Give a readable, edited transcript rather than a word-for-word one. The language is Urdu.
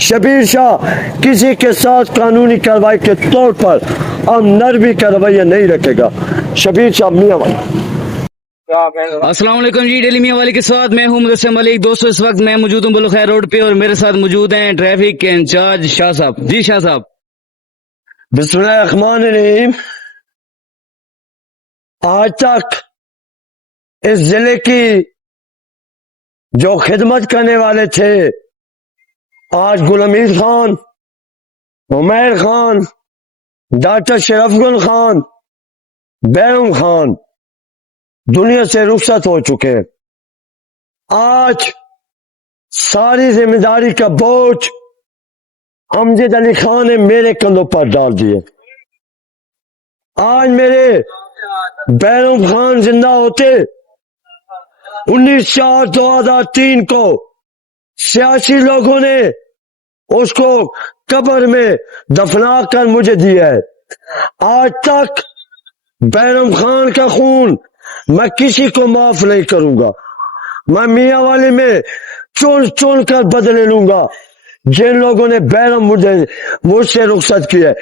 شبیر شاہ کسی کے ساتھ قانونی کارروائی کے طور پر اب نرمی کا رویہ نہیں رکھے گا. شبیر شاہ میاں والی. السلام علیکم جی، ڈیلی میاں والی کے ساتھ میں ہوں مدثر ملک. دوستو اس وقت میں موجود ہوں بلوخیر روڈ پہ اور میرے ساتھ موجود ہیں ٹریفک کے انچارج شاہ صاحب. جی شاہ صاحب. بسم اللہ الرحمن الرحیم. آج تک اس ضلع کی جو خدمت کرنے والے تھے، آج گل امیر خان، عمیر خان، ڈاکٹر شرف گل خان، بیگم خان دنیا سے رخصت ہو چکے. آج ساری ذمہ داری کا بوجھ امجد علی خان نے میرے کندھوں پر ڈال دیے. آج میرے بیگم خان زندہ ہوتے 19/4/2003 کو سیاسی لوگوں نے اس کو قبر میں دفنا کر مجھے دیا ہے. آج تک بیگم خان کا خون میں کسی کو معاف نہیں کروں گا. میں میاں والی میں چن چن کر بدلے لوں گا جن لوگوں نے بیگم مجھ سے رخصت کی ہے.